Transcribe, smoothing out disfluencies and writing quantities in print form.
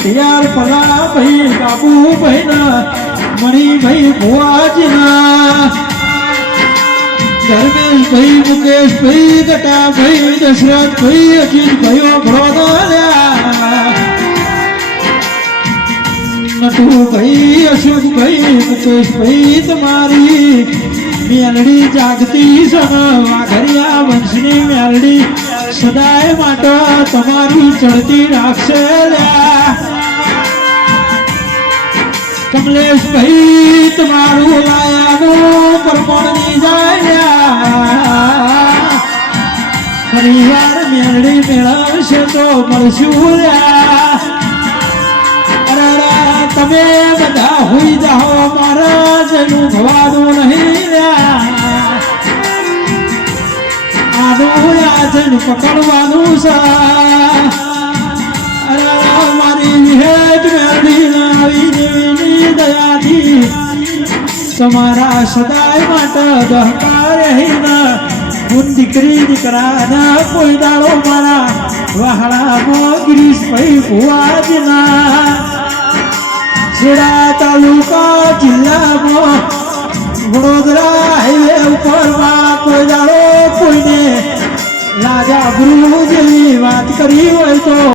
કઢિયાર પલા ભાઈ બાબુ ભાઈ ના મણી ભાઈ ભુવાજીના ધર્મેશ ભાઈ મુકેશ ભાઈ ગટા ભાઈ દશરથ ભાઈ અજીત ભાઈઓ નટુ ભાઈ અશોક ભાઈ મુકેશ ભાઈ તમારી મેલડી જાગતી સન વાઘરિયા વંશની મેલડી સદાય માટે તમારી ચડતી રાખશે કમલેશ ભાઈ તમારું લાયાનું પરમણની જાય પરિવાર મેળડી મેળવશે તો મળશું તમે બધા હોઈ જાઓ મારા જેનું ભવાનું નહીં આનું યાજન પકડવાનું છે મારી વિહેજ મેળડી આવી દેવીની દયાથી તમારા સદાય માટે દહકાર રહીને હું દીકરી દીકરાના કોઈ દાડો મારા વહાડામાં ગિરીશભાઈ ભુવાજીના ખેડા તાલુકા જિલ્લામાં વડોદરા હાઈવે ઉપર કોઈ દાડો કોઈને લાજા ગુરુ જેવી વાત કરી હોય તો